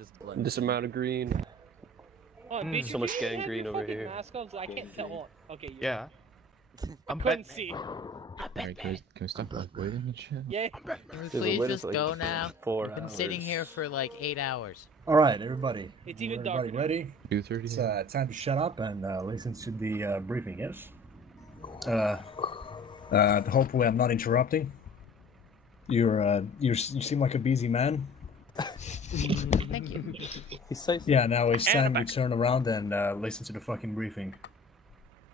just blend. This amount of green. Oh, So much gangrene over here. Mask on, so I can't tell. Oh, okay. Yeah. I couldn't see. Alright, can we stop waiting and shit? Yeah. Can we Dude, please wait just like go now? 4 I've been hours. sitting here for like 8 hours. Alright, everybody. It's even everybody darker. ready? 2:30. It's time to shut up and listen to the briefing, yes? Hopefully I'm not interrupting. You seem like a busy man. Thank you. He's safe. Yeah, now it's time to turn around and listen to the fucking briefing.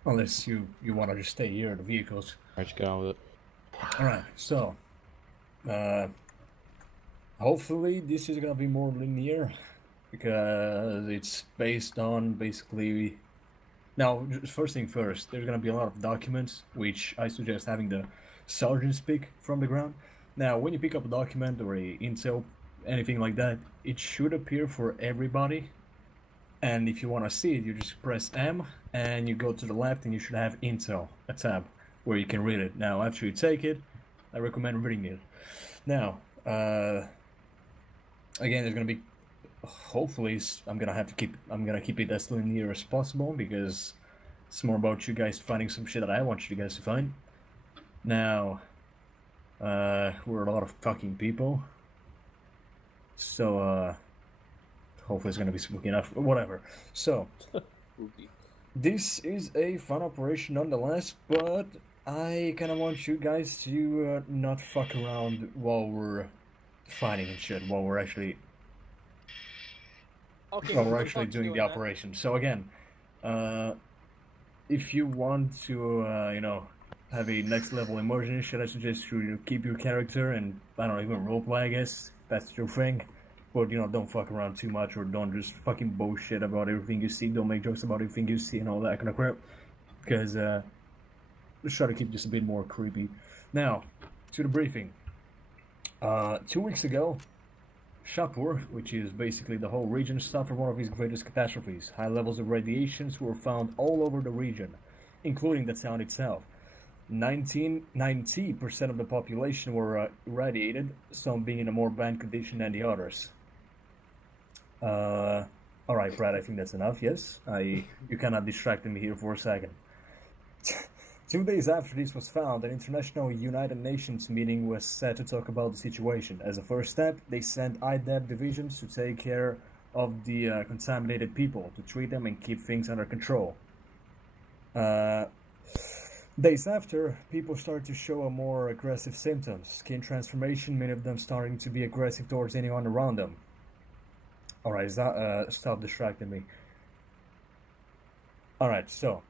Unless you want to just stay here at the vehicles. Alright, just get on with it. Alright, so hopefully this is gonna be more linear because it's based on basically. Now, first thing first, there's gonna be a lot of documents, which I suggest having the sergeants pick from the ground. Now, when you pick up a document or a intel, anything like that, it should appear for everybody. And if you want to see it, you just press M and you go to the left and you should have Intel, a tab, where you can read it. Now, after you take it, I recommend reading it. Now, again, there's going to be, hopefully, I'm going to keep it as linear as possible because it's more about you guys finding some shit that I want you guys to find. Now, we're a lot of fucking people. So, hopefully it's gonna be spooky enough. Whatever. So, this is a fun operation nonetheless, but I kind of want you guys to not fuck around while we're fighting and shit, while we're actually doing the operation. So again, if you want to, have a next level immersion and shit, I suggest you keep your character and, I don't know, even roleplay, I guess. That's your thing. But, don't fuck around too much or don't just fucking bullshit about everything you see. Don't make jokes about everything you see and all that kind of crap. Because, let's try to keep this a bit more creepy. Now, to the briefing. 2 weeks ago, Shapur, which is basically the whole region, suffered one of his greatest catastrophes. High levels of radiations were found all over the region, including the town itself. 90% of the population were irradiated, some being in a more bad condition than the others. Alright, Brad, I think that's enough, yes? You cannot distract me here for a second. 2 days after this was found, an international United Nations meeting was set to talk about the situation. As a first step, they sent IDEP divisions to take care of the contaminated people, to treat them and keep things under control. Days after, people started to show a more aggressive symptoms. Skin transformation, many of them starting to be aggressive towards anyone around them. Alright, stop distracting me. Alright, so,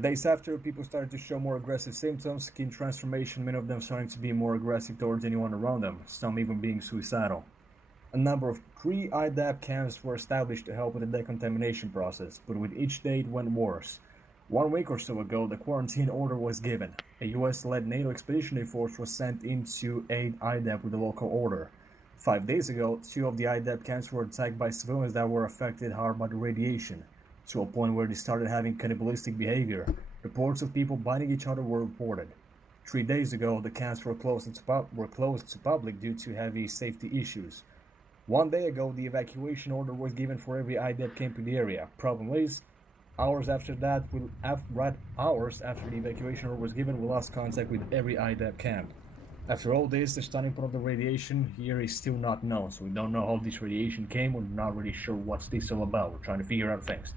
days after, people started to show more aggressive symptoms. Skin transformation, many of them starting to be more aggressive towards anyone around them. Some even being suicidal. A number of 3 IDAP camps were established to help with the decontamination process, but with each day it went worse. 1 week or so ago, the quarantine order was given. A US-led NATO expeditionary force was sent in to aid IDEP with the local order. 5 days ago, 2 of the IDEP camps were attacked by civilians that were affected hard by the radiation, to a point where they started having cannibalistic behavior. Reports of people biting each other were reported. 3 days ago, the camps were closed to public due to heavy safety issues. 1 day ago, the evacuation order was given for every IDEP camp in the area. Problem is, hours after the evacuation order was given, we lost contact with every IDEP camp. After all this, the starting point of the radiation here is still not known, so we don't know how this radiation came. We're not really sure what's this all about. We're trying to figure out things.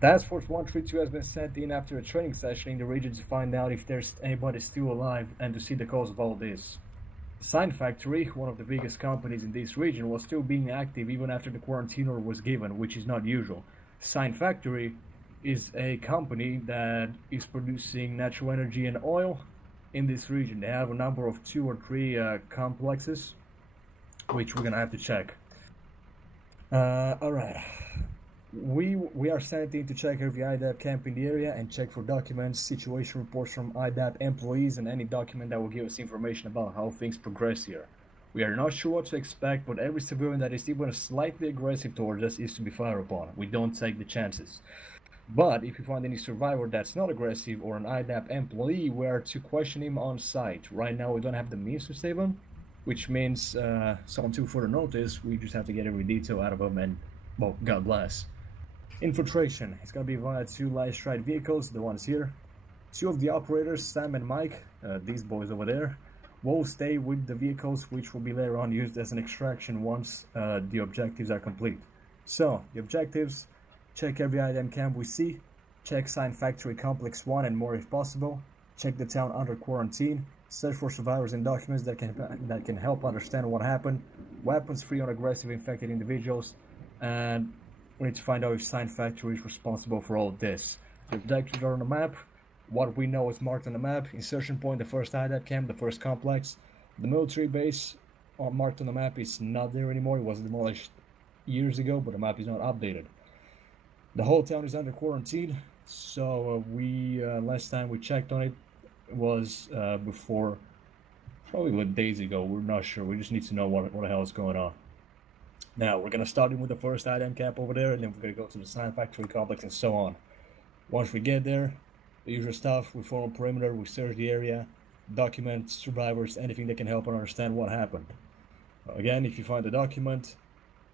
Task Force 132 has been sent in after a training session in the region to find out if there's anybody still alive and to see the cause of all this. Sign Factory, one of the biggest companies in this region, was still being active even after the quarantine order was given, which is not usual. Sign Factory is a company that is producing natural energy and oil in this region. They have a number of 2 or 3 complexes, which we're gonna have to check. Alright. We are sent in to check every IDAP camp in the area and check for documents, situation reports from IDAP employees, and any document that will give us information about how things progress here. We are not sure what to expect, but every civilian that is even slightly aggressive towards us is to be fired upon. We don't take the chances. But if you find any survivor that's not aggressive or an IDAP employee, we are to question him on site. Right now we don't have the means to save him, which means so until further notice, we just have to get every detail out of them, and well, God bless. Infiltration. It's gonna be via 2 light strike vehicles, the ones here. 2 of the operators, Sam and Mike, these boys over there, will stay with the vehicles, which will be later on used as an extraction once the objectives are complete. So, the objectives: check every item camp we see, check Sign Factory Complex 1 and more if possible, check the town under quarantine, search for survivors and documents that can help understand what happened, weapons free on aggressive infected individuals, and we need to find out if Sign Factory is responsible for all of this. The objectives are on the map. What we know is marked on the map. Insertion point, the first IDAP camp, the first complex. The military base marked on the map is not there anymore. It was demolished years ago, but the map is not updated. The whole town is under quarantine, so last time we checked on it was before, probably like days ago. We're not sure. We just need to know what the hell is going on. Now, we're going to start in with the first item camp over there, and then we're going to go to the Sign Factory Complex and so on. Once we get there, the usual stuff, we form a perimeter, we search the area, document survivors, anything that can help us understand what happened. Again, if you find the document,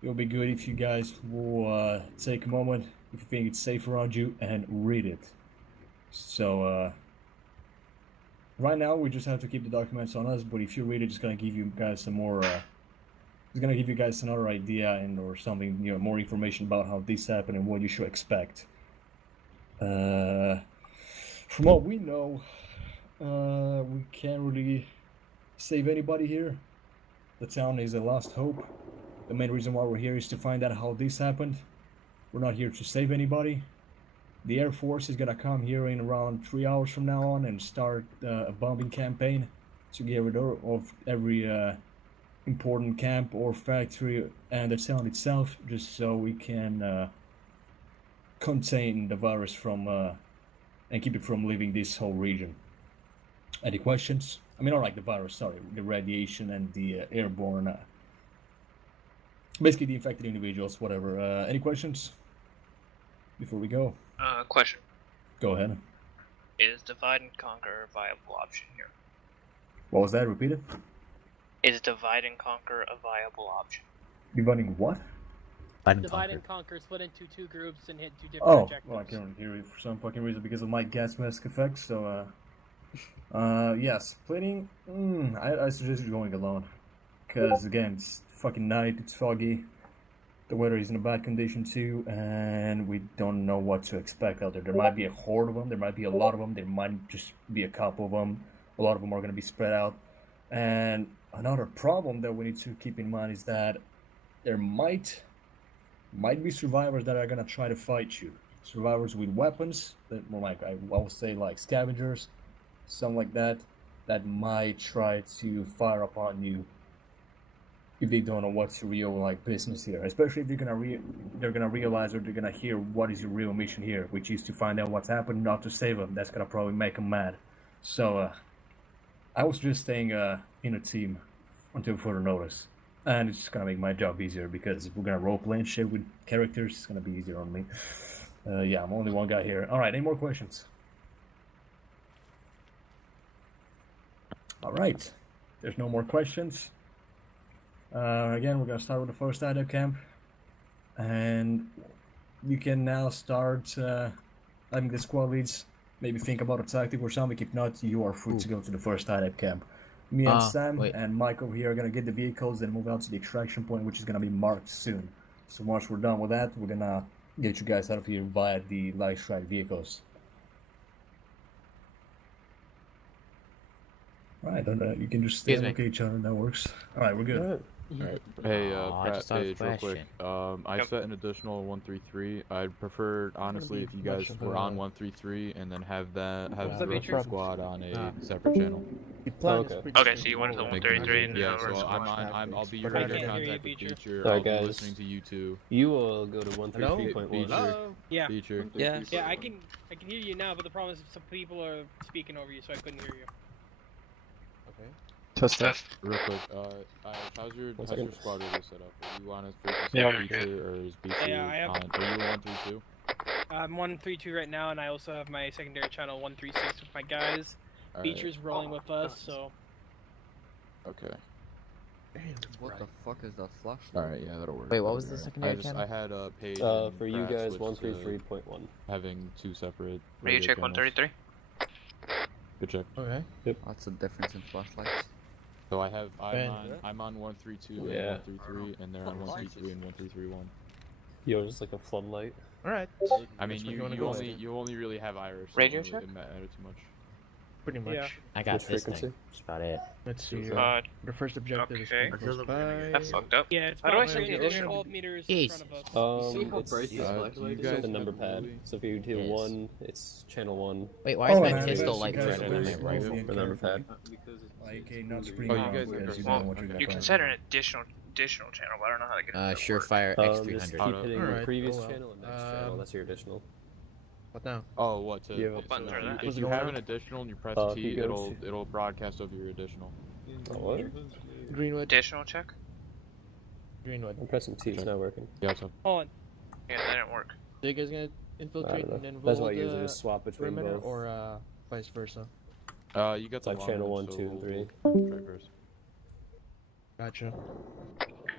it will be good if you guys will take a moment, if you think it's safe around you, and read it. So, right now we just have to keep the documents on us, but if you read it, it's going to give you guys some more, it's going to give you guys another idea and or something, more information about how this happened and what you should expect. From what we know, we can't really save anybody here. The town is a lost hope. The main reason why we're here is to find out how this happened. We're not here to save anybody. The Air Force is gonna come here in around 3 hours from now on and start a bombing campaign to get rid of every important camp or factory and the town itself, just so we can contain the virus from and keep it from leaving this whole region. Any questions? I mean, not like the virus, sorry, the radiation and the airborne, basically the infected individuals, whatever. Any questions before we go? Question. Go ahead. Is divide and conquer a viable option here? What was that? Repeat it. Is divide and conquer a viable option? Dividing what? Divide and conquer, split into 2 groups and hit 2 different objectives. Well, I can't hear you for some fucking reason because of my gas mask effect, so, yeah, splitting, I suggest you going alone. Because, again, it's fucking night, it's foggy, the weather is in a bad condition too, and we don't know what to expect out there. There might be a horde of them, there might be a lot of them, there might just be a couple of them, a lot of them are going to be spread out. And another problem that we need to keep in mind is that there might be survivors that are gonna try to fight you. Survivors with weapons, that more like I would say like scavengers, something like that, that might try to fire upon you if they don't know what's your real like business here. Especially if they're gonna realize or they're gonna hear what is your real mission here, which is to find out what's happened, not to save them. That's gonna probably make them mad. So I was just staying in a team until further notice. And it's gonna make my job easier because if we're gonna roleplay and shit with characters, it's gonna be easier on me. Yeah, I'm only one guy here. Alright, any more questions? Alright, there's no more questions. Again, we're gonna start with the first IDAP camp. And you can now start letting the squad leads maybe think about a tactic or something. If not, you are free to go to the first IDAP camp. Me and Sam and Mike over here are going to get the vehicles and move out to the extraction point, which is going to be marked soon. So once we're done with that, we're going to get you guys out of here via the light strike vehicles. Alright, you can just look at each other, that works. Alright, we're good. Alright. Hey, I Pratt just have a Page, real quick. question. I set an additional 133. I'd prefer, honestly, if you guys were on 133 and then have the rest of your squad on a separate channel. Okay, so you wanted the 133 and yeah, so I'll be your radio contact with Feature. Sorry, I'll be guys. listening to you two. You will go to 133.1. Feature. Yeah. Feature. Yeah. Yeah, I can hear you now, but the problem is some people are speaking over you, so I couldn't hear you. Okay. Test that. Real quick, how's your squad really set up? Are you on a Yeah, Feature or is BC Yeah, I have- on? Are you 132? I'm 132 right now, and I also have my secondary channel 136 with my guys. Alright. Features rolling with us, so Okay. What the fuck is that flashlight? Alright, yeah, that'll work. Wait, what was the secondary channel? I had a page. For you guys, 133.1. Having two separate. Radio check 133. Good check. Okay. Yep. What's the difference in flashlights? So I'm on 132 and Yeah. 133, and they're on 133 and 1331. Yours is like a floodlight. Alright. I mean, you only really have Irish. So Radio it check? doesn't matter too much. Pretty much. Yeah. I got Which this frequency? thing. That's about it. Let's see. The first objective okay. is close by. That fucked up. Yeah, it's How do I about set the additional? 12 meters Jeez. in front of us. It's you guys the number have pad. Louis? So if you do Yes. 1, it's channel 1. Wait, why is my and pistol you like guys red are on very my small rifle? and For the number careful. pad. Like, not scream Oh, you out guys are because you very don't know what you're small. gonna You can find. set an additional channel, but I don't know how to get it. to work. Surefire Just X300. keep hitting the Alright, previous oh well. channel and next channel. That's your additional. What now? Oh, what? To, You have What buttons so are if you- that? If you have an additional and you press If T, you go it'll broadcast over your additional. Oh, what? Greenwood. Additional check? Greenwood. I'm pressing T, it's not working. Yeah, so. Hold on. Yeah, that didn't work. So you guys gonna I infiltrate don't and know. then That's roll why I usually the just swap between perimeter, both. or vice versa? You got the Like long channel range, 1, so 2, and 3. we'll try first. Gotcha.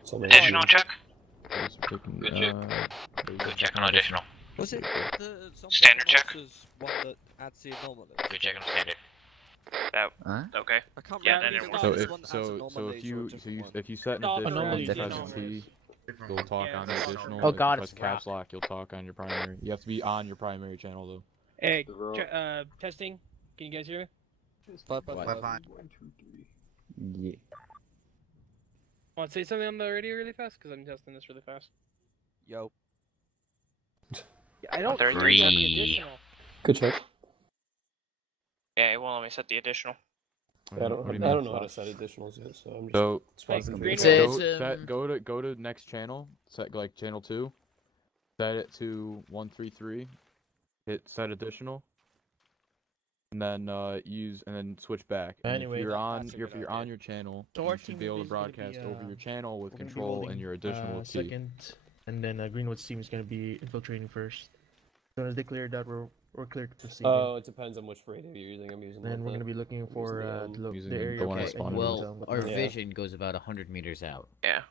So Additional check? Guys are taking, Good check. Good check on additional. Was it the Standard check. one that adds the anomaly? Good check on standard. That Huh? okay. I can't Yeah, remember. that didn't work. So This if one adds so anomalies if or you a so different you one. if you set an No, additional and anomalies, press anomalies. T, you'll talk Yeah, on the it's additional. Oh If you God, press it's caps crap. lock, you'll talk on your primary. You have to be on your primary channel though. Hey, testing. Can you guys hear me? What? Yeah. Want to say something on the radio really fast? Because I'm testing this really fast. Yo. I don't think Three. that's the additional. Good check. Yeah, it won't let me set the additional. I don't What do you know mean? how to set additionals yet, so I'm just So swapping Green between one. It's, go to next channel. Set like channel 2. Set it to 133. Hit set additional. And then switch back. And Anyway, if you're on that's a if good you're idea. on your channel, So you our should team be able to is gonna be, broadcast over your channel with we're gonna be control holding, and your additional with T. second, and then Greenwood's team is gonna be infiltrating first. As soon as they clear that, we're clear to proceed. Oh, it depends on which radio you're using. I'm using Then we're gonna be looking for Using the the area. one I of spawned in. well, our Yeah. vision goes about 100 meters out. Yeah.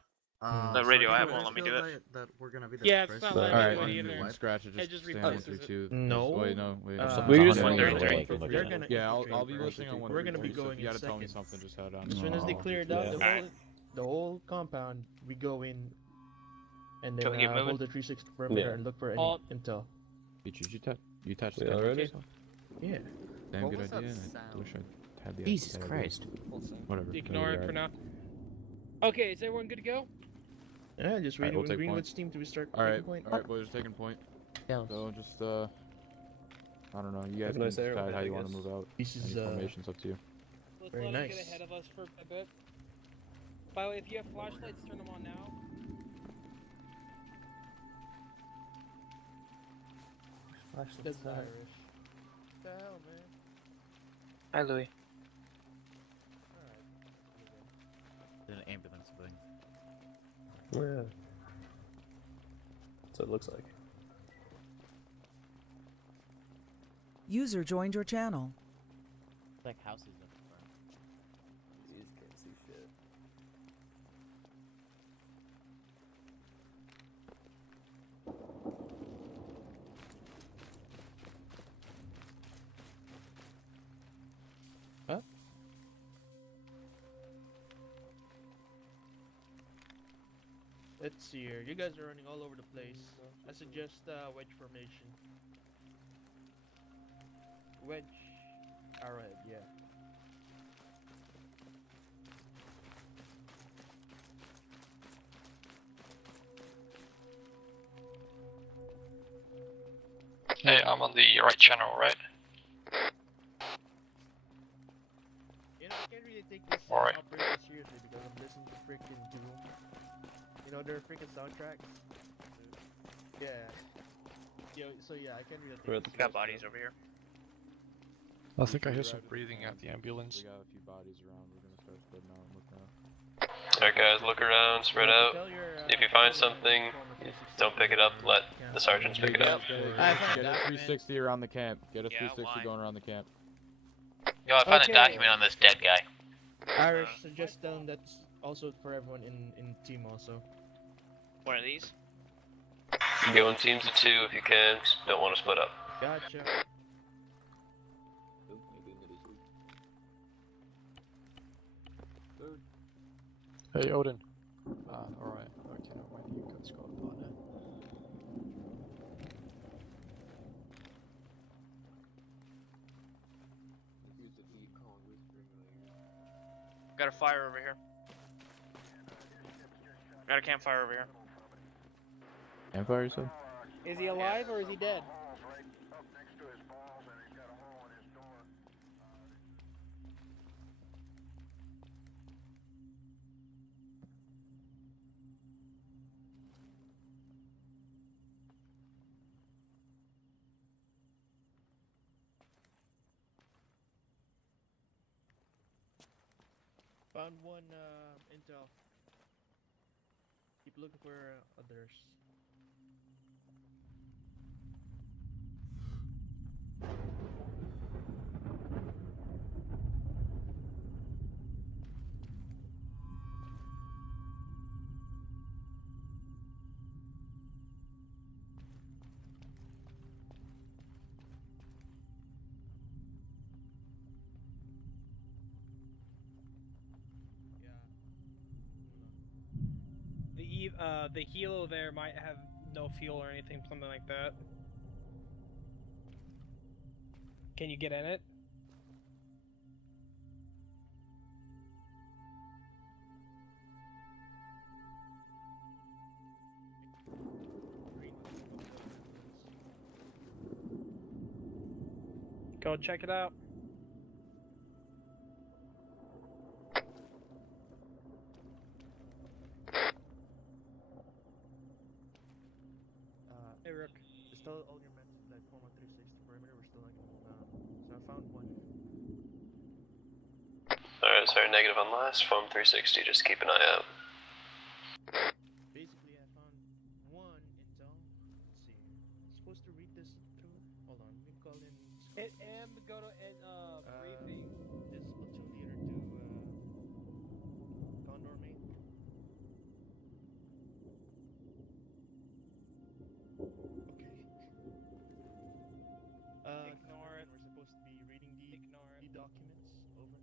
The radio app won't let me do it. That we're gonna be the Yeah, it's first not one. letting me Alright, do it then either. scratch it. It Just just stay on replaces it. 132. No. Wait, no. Wait. We It's just 133. went They're gonna Yeah, I'll infiltrate be first. listening on 133. We're gonna be So going if you gotta in tell me second. something, just head on. As soon as they clear it out, Yeah. the whole compound, we go in and Shall then we get moving? hold the 360 perimeter Yeah. and look for any Alt. intel. You touched Yeah, it already? Yeah. Damn What good was that idea. I sound? wish I had the Jesus idea. Christ. Whatever. Ignore it for now. Okay, is everyone good to go? Yeah, just Alright, waiting we'll for take Greenwood's team to start Alright, taking point. alright, boys, taking point. Yeah. So just I don't know. You guys Have a can nice decide airplane, how I you want to guess. move out. This is Any formation's up to you. Let's Very let them nice. get ahead of us for a bit. By the way, if you have flashlights, turn them on now. That's Irish. What the hell, man? Hi, Louis. There's an ambulance thing. Yeah. That's what it looks like. User joined your channel. Like houses up front. You just can't see shit. Huh? Let's see here. You guys are running all over the place. I suggest wedge formation. Wedge. Arrowhead, yeah. Hey, I'm on the right channel, right? You know, I can't really take this Alright. operation seriously because I'm listening to freaking Doom. You know their freaking soundtrack? Yeah. Yo, so yeah, I can't really take this Got seriously. bodies over here. I think I hear some breathing at the ambulance. We got a few bodies around. We're gonna start spreading out and looking out. Alright guys, look around, spread out. Tell your, If you find something, don't pick it up, let the sergeants pick it up. Get a 360 around the camp. Get a Yeah, 360 why? going around the camp. Yo, I found Okay. a document on this dead guy. Irish, suggest them that Also for everyone in team also. One of these? Go in teams of 2 if you can. Don't want to split up. Gotcha. Hey Odin. Alright. Okay, no, when you got squad partner. Got a fire over here. Got a campfire over here. Campfire, you said? Is he alive or is he dead? Found one intel. Keep looking for others. The helo there might have no fuel or anything, something like that. Can you get in it? Go check it out. Hey, Rook. Still all your men that form a 360 perimeter. We're still like, so I found one. Alright, sorry, negative on last. Form 360, just keep an eye out. Basically, I found one intel. Let's see. Supposed to read this through. Hold on, we can call in. Hit M, go to briefing. This platoon leader to Condor main. Okay. Ignore it. We're supposed to be reading the documents. Over.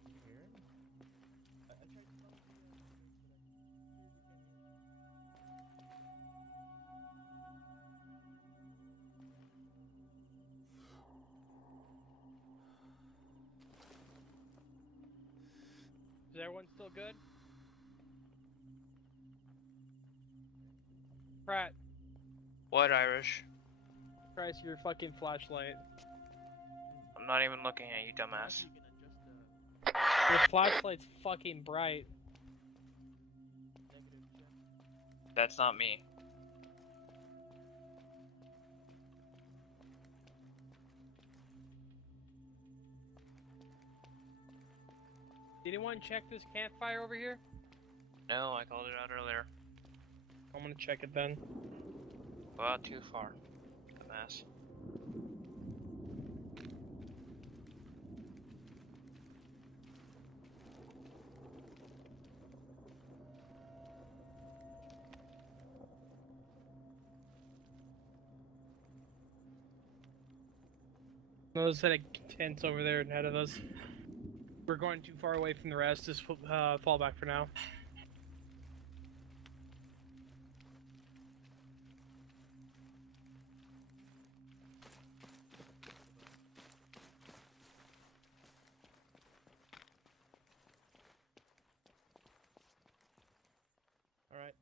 Can you hear him? I tried to follow the Is everyone still good? Pratt, What, Irish? Christ, your fucking flashlight. I'm not even looking at you, dumbass. Your flashlight's fucking bright. That's not me. Did anyone check this campfire over here? No, I called it out earlier. I'm gonna check it then. Go out too far, dumbass. Those set of tents over there ahead of us. We're going too far away from the rest. Just fall back for now. All right.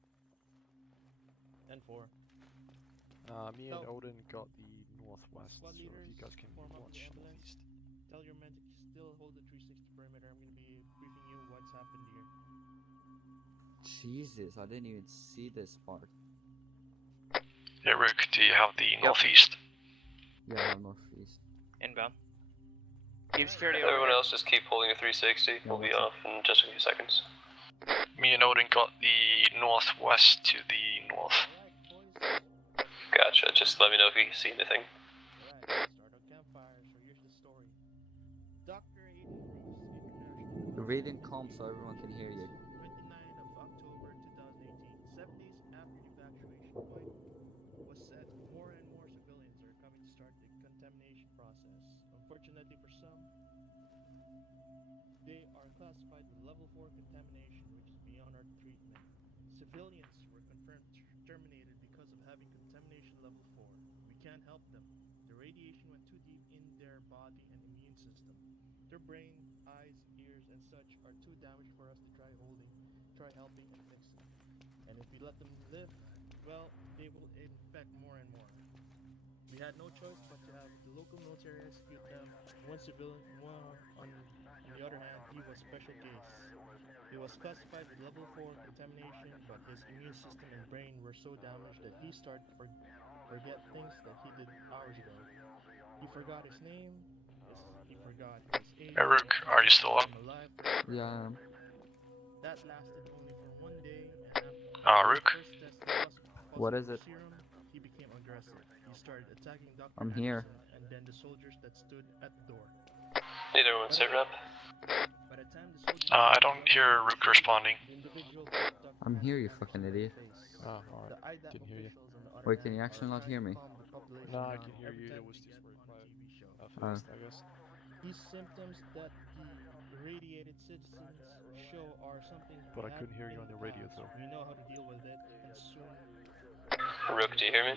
10-4. Me and Odin got the northwest, so Squad if you leaders, guys can form up watch the ambulance. northeast. Tell your men to still hold the 360 perimeter. I'm gonna be briefing you what's happened here. Jesus, I didn't even see this part. Hey Rick, do you have the northeast? Yeah, I'm northeast. Inbound. Keep security over Everyone here. else just keep holding a 360. We'll be off in just a few seconds. Me and Odin got the northwest to the north. Gotcha. Just let me know if you see anything. Alright, start our campfire. So here's the story. Dr. Aiden Bruce, International. Read and calm so everyone can hear you. 29th of October 2018, 7 days after the evacuation point was set, more and more civilians are coming to start the contamination process. Unfortunately for some, they are classified with level 4 contamination, which is beyond our treatment. Civilians were confirmed terminated because of having contamination level 4. We can't help them. The radiation went too deep in their body and immune system. Their brain, eyes, ears, and such are too damaged for us to try helping and fixing. And if we let them live, well, they will infect more and more. We had no choice but to have the local military execute them. One civilian, on the other hand, he was special case. He was classified with level 4 contamination, but his immune system and brain were so damaged that he started to forget things that he did hours ago. He forgot his name, he forgot his age. Hey, Rook, are you still up? Alive. Yeah. That lasted only for 1 day, and after Rook. his first test of What is it? serum, he became aggressive. He started attacking Dr. I'm here. Anderson and then the soldiers that stood at the door. Neither one sit up. By the time the soldiers I don't hear Rook responding. the individual picked Dr. I'm here, you Anderson fucking in the idiot. face. Oh, alright. The IDAP Can hear you. officials, on the other Wait, can you hand, actually are not hear trying me? to calm the population No, I down can hear every you. time It was we just get very on quiet. TV show. Fast, I guess. These symptoms that the irradiated citizens show are something But we I couldn't have hear you in on the the radio, past. though. We know how to deal with it, and soon. Rook, do you hear me?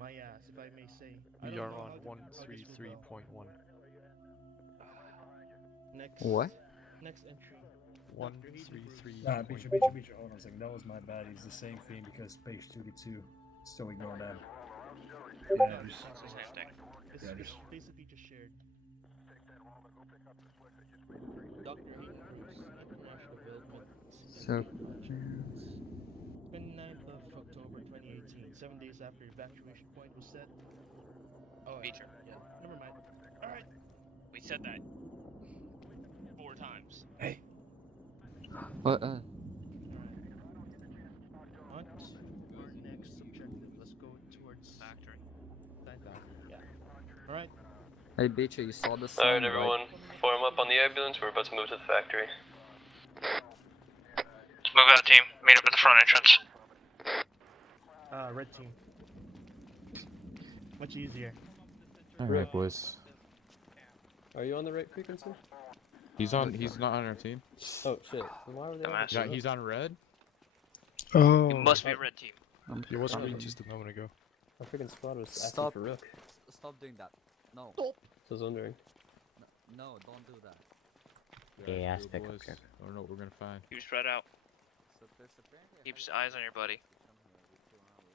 My ass, if I may say. We are on 133.1. Next. What? Next entry. 133. Beecher, hold on a second. That was my bad. It's the same thing because page 2D2. So ignore that. Yeah, It's the same thing. It's Yeah, just basically just shared. Dr. Hayden Bruce, International Development. So. 29th of October 2018, 7 days after evacuation point was set. Oh, Beecher. Yeah, never mind. Alright. We said that 4 times. Hey. What? On to our next objective. Let's go towards Factory. Yeah. Alright. Hey, Beecher, you saw this Alright, sign, everyone, right? form up on the ambulance. We're about to move to the factory. Let's move out, team. Meet up at the front entrance. Red team. Much easier. Alright, boys. Are you on the right frequency? He's not on our team. Oh shit. Then why were they on Yeah, he's on red. Oh. You must be a red team. He was green just a moment ago. Our freaking squad was asking Stop. for Rook. Stop doing that. No. So I was wondering. No, don't do that. Yeah, cool, pick up boys. check. I don't know what we're gonna find. You spread out. So there's apparently a Keep helicopter eyes on your buddy. to come here every 2 hours.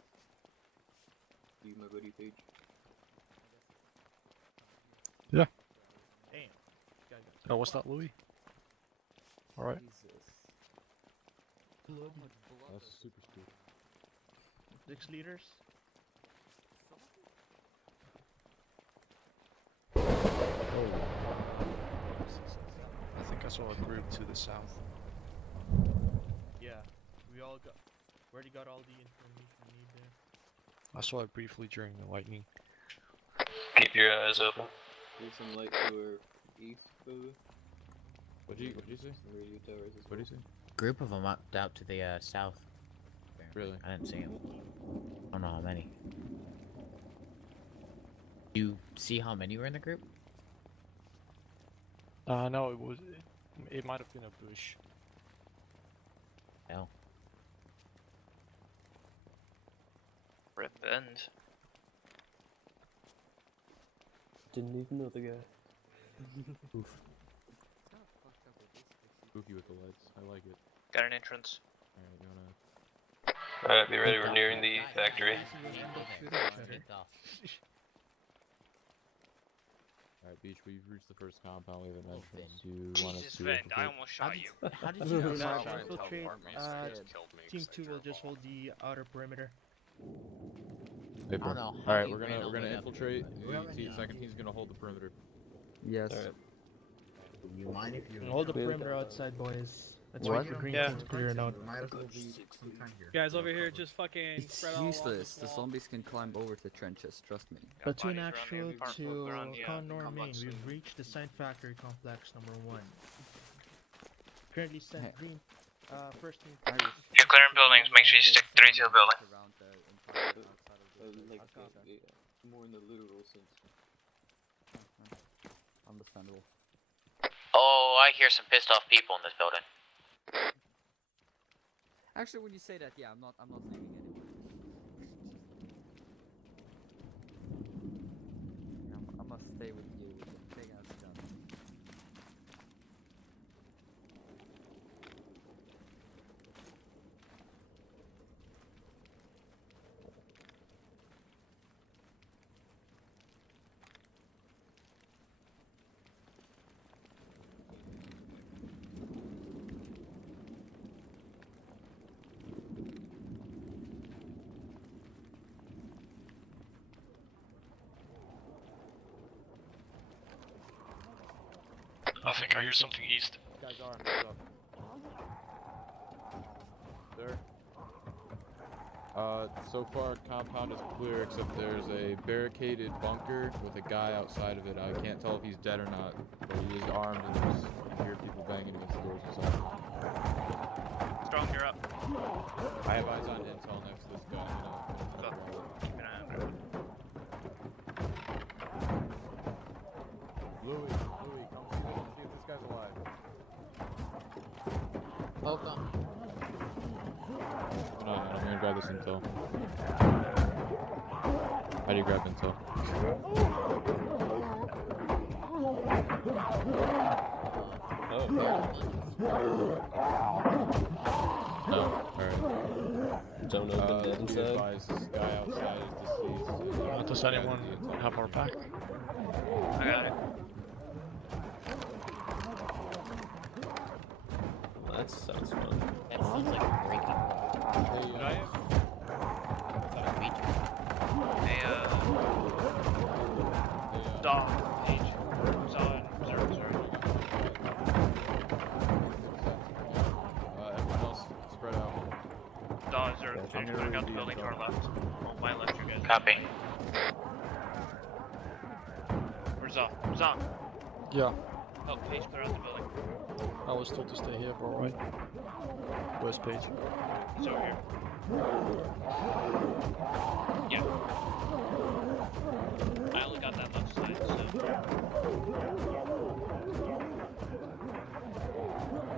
Leave my buddy page. Yeah. Damn. Oh, what's that, Louis? Alright. Jesus. Blood. That's super stupid. 6 liters. I think I saw a group to the south. Yeah. We already got all the information we need there. I saw it briefly during the lightning. Keep your eyes open. Need some light to our east, maybe? What'd you say? Some radio towers as well. What'd you say? Group of them out to the south. Really? I didn't see them. I don't know how many. You see how many were in the group? No, it might have been a bush. No. Red Bend. Didn't even know the guy. Oof. Spooky with the lights. I like it. Got an entrance. Alright, you wanna... Alright, be ready. We're nearing the factory. Alright, Beach, we've reached the first compound. We have an entrance. You want us Jesus, to Vend, I infiltrate? almost shot you. How did you know Now, that? infiltrate. Team 2 will just hold the outer perimeter. Paper. I don't know how Alright, you we're ran all gonna the way up infiltrate. there. The second team's gonna hold the perimeter. Yes. Alright. You mind if you Hold the We have perimeter outside, boys. Let's What? wait for green Yeah. team to clear it out. Guys over here, just fucking It's spread all along useless. this The wall. zombies can climb over the trenches. Trust me. Platoon bodies around actual here, parts moving around, to yeah, Condor come Main. on We've soon. reached the Science Factory Complex #1. Currently sent Hey. green. First team. If you're clearing buildings, make sure you stick 3 to a building. Around the entire outside of the Like, outside. yeah, more in the literal sense. Understandable. Oh, I hear some pissed off people in this building. Actually, when you say that, yeah, I'm not leaving anyway. I must stay with you with the big ass gun. I think I hear something east. Guys are. What's up? Sir? So far compound is clear except there's a barricaded bunker with a guy outside of it. I can't tell if he's dead or not, but he is armed and there's, I hear people banging against the doors inside. Strong, you're up. I have eyes on intel next to this guy. Go. Keep an eye on everyone. Louis, come see if this guy's alive. Hold on. No, I'm gonna grab this intel. How do you grab intel? Oh, alright. Don't open the Be inside. advised, this guy outside is deceased. Does anyone have our back? I got it. That sounds fun. That sounds like a breaking. Hey, Did I have? Hey, dog, page. Who's on reserve, sorry. everyone else spread out. Dog, reserve, page. Back out the building to our left. Oh, my left, you guys. Copy. Where's Zah? Zah! Yeah, Oh, page, clear out the building. I was told to stay here, but alright. Where's Paige? It's over here. Yeah. I only got that left side, so.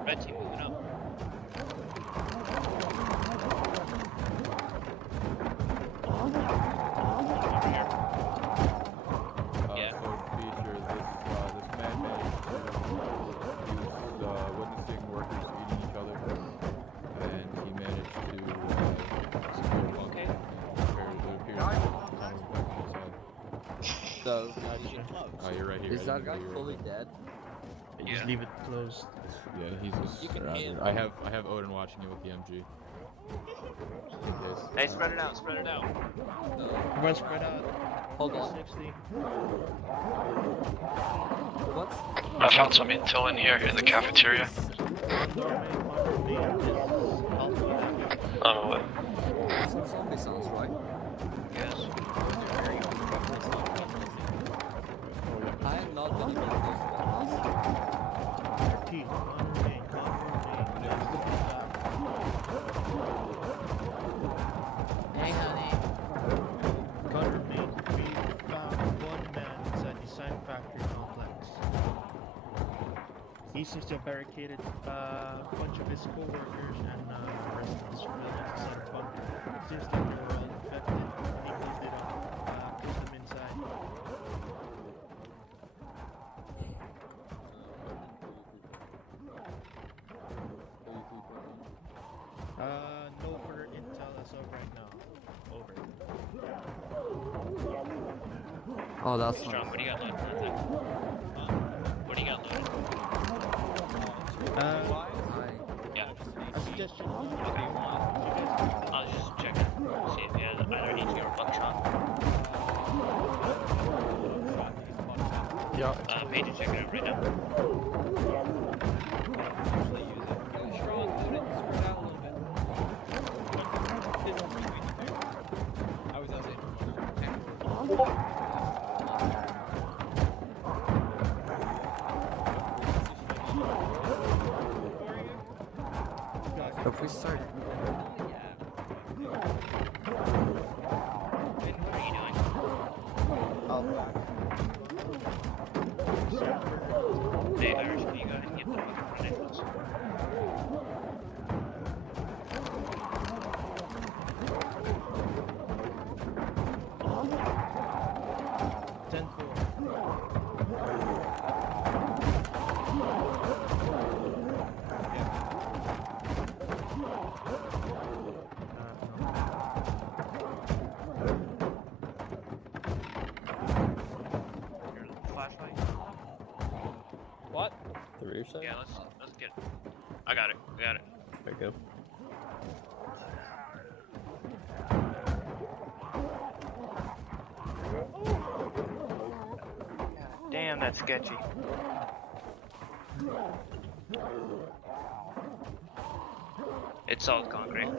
Red team moving up. Over here. Yeah. So to be sure, this man managed to, he was witnessing workers eating each other, and he managed to secure a bunker Okay. and prepare it appears back inside. So, Oh, you're right here. Is I that didn't guy know you were fully right dead? Just leave it closed. there. Yeah, he's just. You can surrounded. heal. I have Odin watching you with the MG. Just in case. Hey, spread it out, spread it out. Everyone spread out. Hold on. 60. What? I found some intel in here in the cafeteria. Oh, what? Some zombie sounds, right? Yes. I am not gonna get close to that house. 13. Hey, honey. Condor Main, we found one man inside the Science Factory complex. He seems to have barricaded a bunch of his co-workers and rest of the civilians inside the bunker. Seems like they were all infected. He cleaned it up, pushed them inside. No further intel as of right now. Over. Oh, that's Strong, not. what do you got loaded? What do you got loaded? Yeah. A suggestion. Okay. I was just checking. See if you had either HE or buckshot. Yeah. Paige is checking it out right now. We start. Hey, Irish, can you go ahead and get the fucking ridiculous? Flashlight? What? The rear side? Yeah, let's get it. I got it. We got it. There you go. Damn, that's sketchy. It's solid concrete.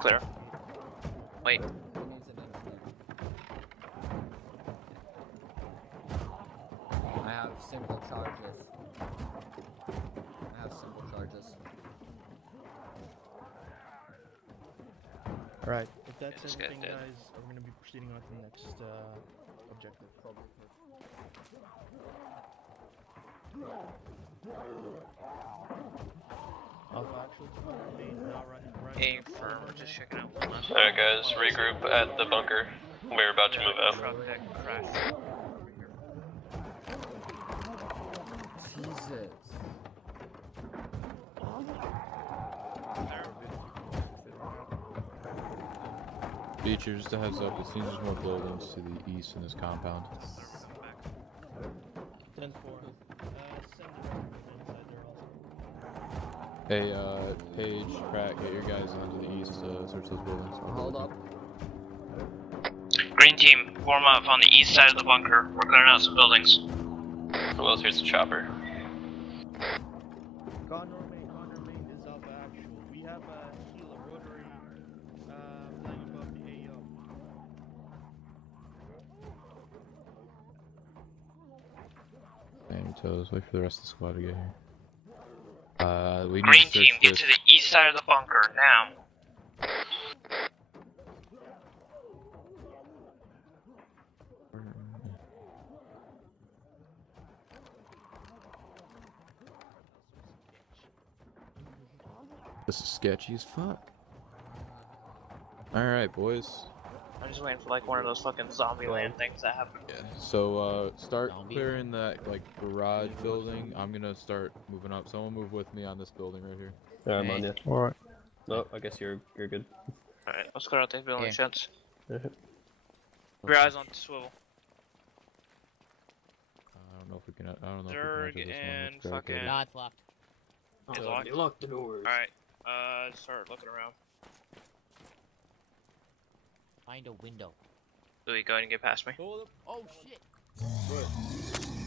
Clear. Wait. I have simple charges. Alright, if that's this everything, guy's dead. guys, we're gonna be proceeding on to the next objective. Hey, firm, we're just checking out one last. Alright guys, regroup at the bunker. We're about to move out. Truck that crashed. Jesus. Beecher, just a heads up, it seems there's more buildings to the east in this compound. 10-4. Send the rest of them inside there also. Hey, Paige, Pratt, get your guys onto the east to search those buildings. Hold up. Green team, warm up on the east side of the bunker. We're clearing out some buildings. Who else? Here's the chopper. Connor Main is up actual. We have a healer rotary flying above the AO. Stand your toes, wait for the rest of the squad to get here. We need Green to team, search get this. to the east side of the bunker now. This is sketchy as fuck. Alright, boys. I'm just waiting for like one of those fucking zombie land things that happen. Yeah. So, start clearing that, like, garage building. I'm gonna start moving up. Someone move with me on this building right here. Yeah, I'm on you. Alright. No, I guess you're good. Alright, let's clear out this building, Yeah. gents. Keep your eyes on the swivel. I don't know if we can. I don't know Zerg if we can enter this one. and It's barricaded. fucking- Nah, it's locked. It's locked. You locked the doors. Alright, start looking around. Find a window. Louis, go ahead and get past me. Oh shit!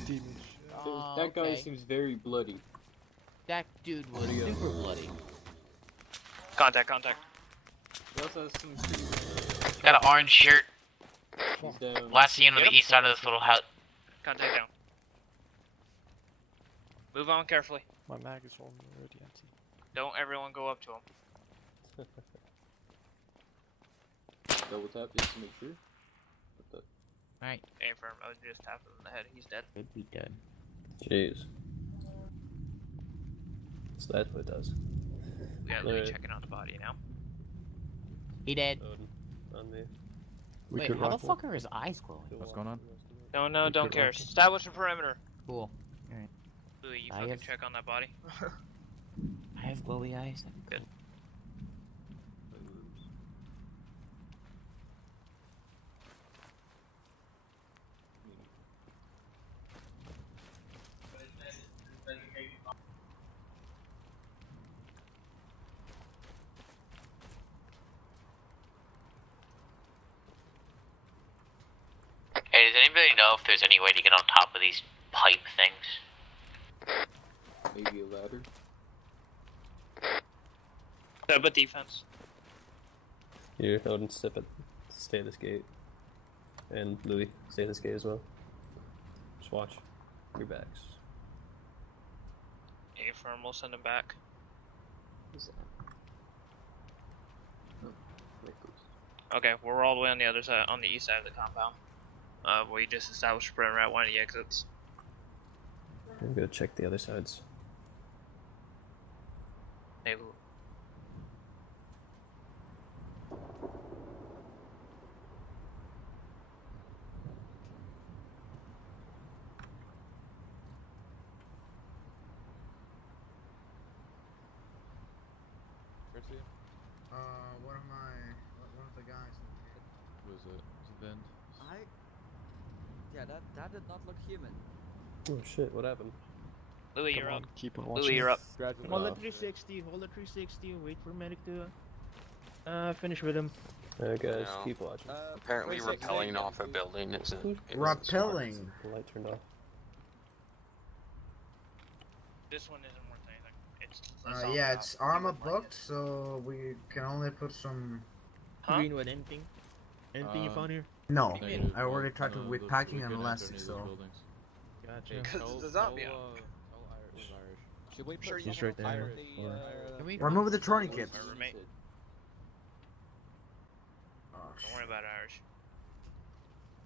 Demon. Oh, That guy okay. seems very bloody. That dude was super bloody. Contact. He also has some pretty... Got an orange shirt. He's down. Last seen on Yep. the east side of this little house. Contact down. Move on carefully. My mag is already empty. Don't everyone go up to him. Double tap just to make sure. Alright. Aim for him. I would just tap him in the head. He's dead. Could be dead. Jeez. So that's what it does. We got Louis Alright. checking out the body now. He dead. On me. We Wait, could how the rifle. fuck are his eyes glowing? What's going on? No, We don't could care. rifle. Establish a perimeter. Cool. Alright. Louis, you I fucking have- check on that body. I have glowy eyes. Good. Hey, does anybody know if there's any way to get on top of these pipe things. Maybe a ladder. But defense. Here, Odin, stay at this gate. And Louis, stay at this gate as well. Just watch your backs. A-firm, we'll send him back. Who's that? Oh, there it goes. Okay, we're all the way on the other side, on the east side of the compound. We just established a perimeter at one of the exits. I'm gonna check the other sides. Hey, One of the guys. Was it? Was it Ben? Yeah, that did not look human. Oh shit, what happened? Louis, you're up. Keep on watching. Louis, you're up. Hold at 360, hold at 360, wait for medic to finish with him. Alright guys, No. keep watching. Apparently rappelling off a building isn't Rappelling? The light turned off. This one isn't worth anything. It's Yeah, it's Arma booked, so we can only put some... Huh? Greenwood, anything? Anything you found here? No, do you mean? I already tried to with the packing weekend and elastic, entered so... any buildings. Gotcha. Because it's a zombie. Should we Sure, put he's some right there. fire Or- at the, Remove the tourniquets. My roommate. Oh, Don't worry about Irish.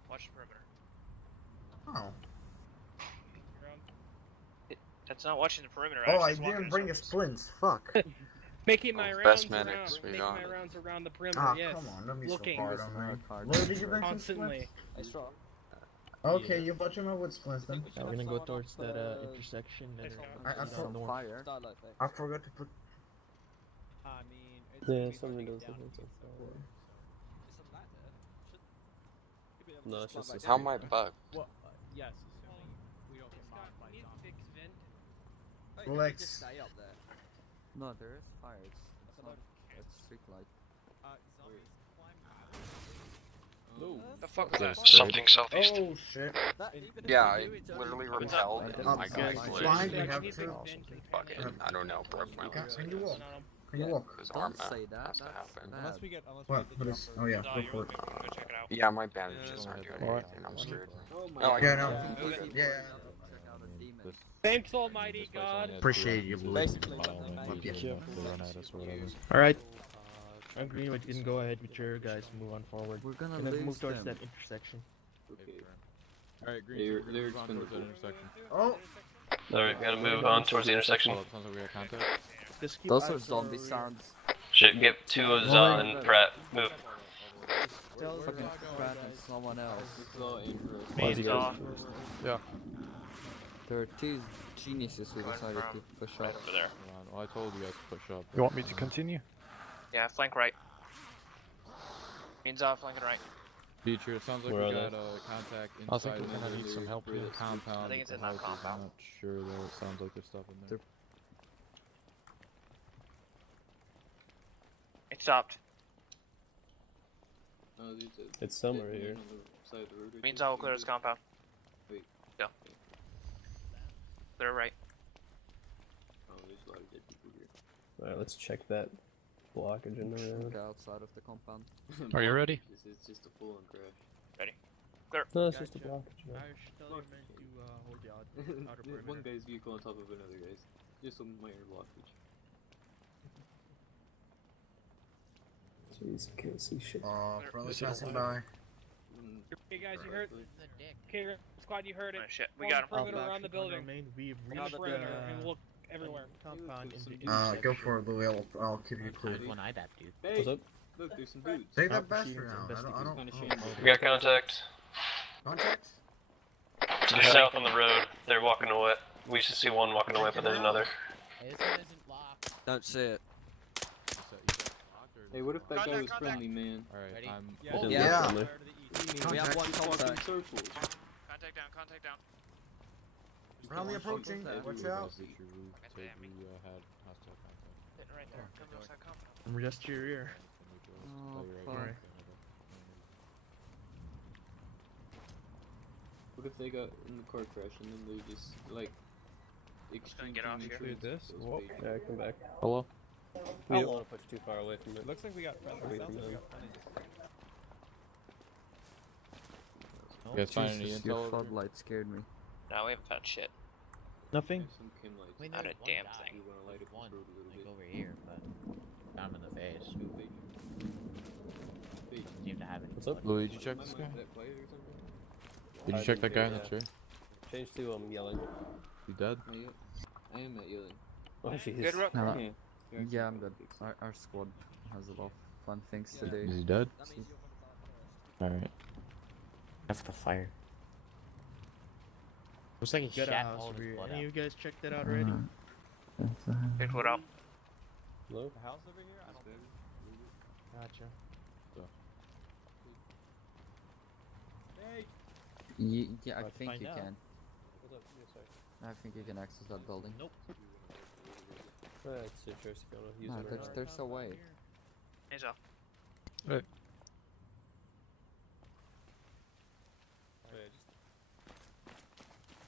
Watch the perimeter. Oh. That's not watching the perimeter. Oh, Irish, I that's walking didn't in bring a circles. splints. Fuck. Making my Oh, rounds best around, medics we making got. my rounds around the perimeter. Ah, yes. come on, don't be Looking so hard on me. Where did you bring some constantly. splints? Okay, you bought him up with splints then. Yeah, we're gonna go towards that intersection. Let's go. I forgot to put... I mean, it's Yeah, gonna be some hard to windows get down. No, it's just this How one. am I bugged? Well, yes, assuming we don't get mobbed by zombies. Lex. No, there is fire. It's not. It's street light. Zombies climb No. The fuck was that? Something southeast. Oh shit. Yeah, I literally repelled and my guy Guys, glitched. blind, we have to... Fuck it, I don't know, broke my legs. Can you walk? Can you walk? Because Don't Arma say that. has to happen. Unless we What? What is... Oh yeah, go for it. Go check it out. Yeah, my bandages aren't doing Alright. anything, I'm scared. Oh my Oh, I Yeah, got no. it. Yeah. check out a demon. Thanks, Almighty God. Appreciate you, Blue. Alright. I'm Greenwood, you can go ahead with your guys and move on forward. We're gonna And then lose move towards them. that intersection. Okay. Alright, green. They're Move on towards that expendable. intersection. Oh! Alright, we gotta move on towards the intersection. Sounds like we got contact. Just keep Those eyes are on zombie the- sounds. Shit, get two of Zahn and Pratt. Move. Tell Fucking them- Pratt and someone else. This is all Andrew. Mains off. Yeah. There are two geniuses who decided to push up. Right over there. Well, I told you guys to push up. You want me to continue? Yeah, flank right. Means off, flanking right. Beecher, it sounds like Where we are got they? contact I inside think we're gonna need some help here. compound. I think it's but in the that house is compound. Not sure though. It sounds like there's stuff in there. It stopped. No, there's a It's somewhere dead man here. on the side of the road right Means there. I will clear this compound. Wait. Yeah. Clear right. Oh, there's a lot of dead people here. Alright, let's check that blockage in the road. Look outside of the compound. Are you ready? This is just a full-on crash. Ready. Clear. No, it's just a blockage, man. Irish, tell your men to hold the outer There's one perimeter. guy's vehicle on top of another guy's. Just a minor blockage. Jeez, I can't see shit. Probably passing by. Okay, guys, you heard. Okay, squad, you heard it. Oh, shit, we Form got him. perimeter around the building. We've On the reached perimeter, and look everywhere. compound in the Go intersection. for it, Louis. I'll keep you clear. One eye that dude. Hey! What's up? Look, there's some dudes. Take Stop that bastard proceeding to out. I don't. investigate. Kinda shame. We got contact. Contact? To the south on the road. They're walking away. We should see one walking away, but there's another. This one isn't locked. Don't see it. Hey, what if that guy was friendly, man? Alright, Ready? I'm. Yeah. It didn't Yeah. look friendly. We have one Just walk in contact. circles. Contact down, contact down. Friendly approaching. Watch out. Said we had hostile contact. Sitting right there. Come to outside compound. I'm just to your rear. Oh, Alright. fuck. Look if they got in the car crash and then they just like gonna get off here. Dude, this? Whoa. Yeah, come back. Hello? We don't want to push too far away from it. Looks like we got friendly. Away from them. You guys find any Jesus, intel your over here? floodlight scared me. No, we haven't found shit. Nothing? Some chem lights. Wait, Not there's a one damn guy. thing. You wanna light There's it one, for a little like bit. over here, but found him in the face. Stupid. Didn't seem to have any. What's up? Louis, did you check this guy? That quiet or something? Did you I check didn't that guy in do the it, chair? Change to yelling. You dead? Not yet. I am at yelling. Oh jeez. Good rook. Yeah, I'm good. Our squad has a lot of fun things to do. Is he dead? Alright. That's the fire. Looks like he Got a shat house all of over his here. blood Any out. of you guys checked that out already? Picked what up? Hello? The house over here? I don't think. Gotcha. Yeah, I About to think find you out. can. What's up? Yeah, sorry. I think you can access that building. Nope. It's your choice if you want to use No, it or not. there's a way. He's off. Oh, yeah,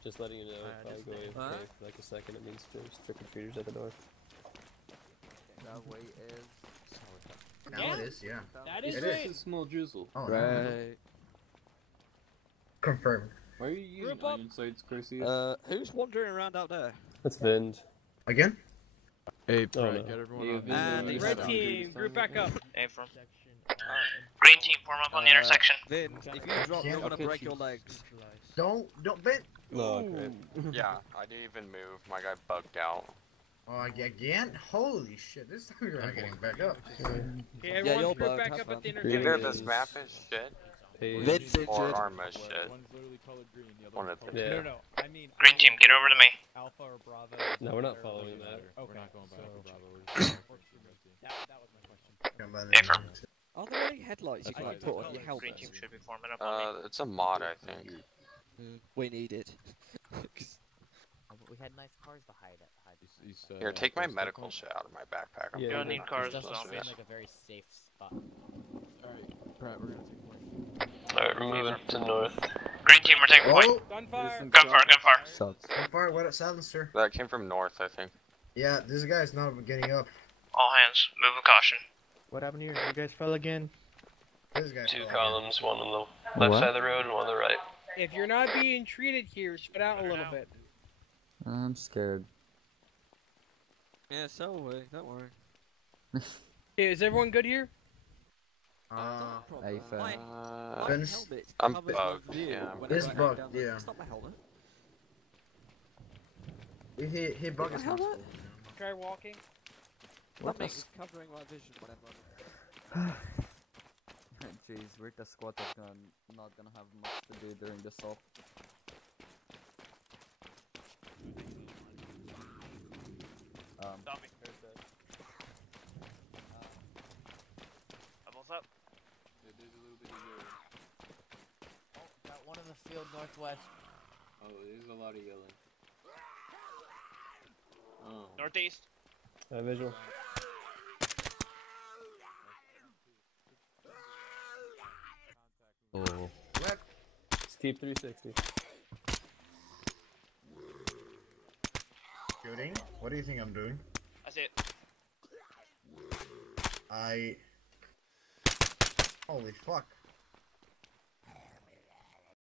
just letting you know, if I go away for like a second, it means there's trick-or-treaters at the door. That way is. Now it is, yeah. That is It right. It's a small drizzle. Oh, Right. Confirmed. Why are you using Group up. iron sights, Garcia? Who's wandering around out there? That's Vind. Again? Hey, Oh, Brad, no. get everyone Yeah, on. Vin, And you the Red have team, to- group back up. Hey, from. Section, Green team, form up on the intersection. Vin, if you drop, you're gonna Okay, break chief. your legs. Don't bend. No, great. Yeah, I didn't even move. My guy bugged out. Oh, again? Holy shit, this time you're not getting back up. Okay, Yeah, everyone you're group bugged, back have up at the fun. Either intersection. this map is shit Page. Vin's or injured. Arma is shit. One's literally colored green, the other One one's of colored the- blue. Yeah. No, I mean. Green team, get over to me. Alpha or Bravo. No, we're not Or following doesn't that. matter. Okay, We're not going by so- Alpha Bravo. We're just that was my question. Come on, Hey, then. Are there any headlights you That's can right, put on that's your right. helmet? Green team should be forming up on me. It's a mod, I think. We need it. Oh, but we had nice cars to hide at. Here, take my medical shit out of my backpack. I'm Yeah, You don't good. need cars, This doesn't zombies. seem like a very safe spot. Alright, Brad, we're gonna take point. Alright, we're moving to north. Green team, we're taking point. Oh, Gunfire. Gunfire, gunfire. Shots. fire, what a silencer. That came from north, I think. Yeah, this guy's not getting up. All hands, move with caution. What happened here? You guys fell again? This guy's Two fell columns, one on the left What? side of the road and one on the right. If you're not being treated here, spread out a little bit. I'm scared. Yeah, so are we. Don't worry. Okay, is everyone good here? again. Hey, fam. My Vince, helmet I'm covers my bugged, view yeah. whenever This I go bugged, down the- yeah. It's not my helmet. He bug is What the hell, not. Try walking. That makes covering my vision whenever Jeez, we're the squad that's not gonna have much to do during the assault. Stop me. Levels up. Oh, got one in the field northwest. Oh, there's a lot of yelling. Oh. Northeast. Visual. Oh. Just keep 360. Shooting? What do you think I'm doing? That's it. Holy fuck.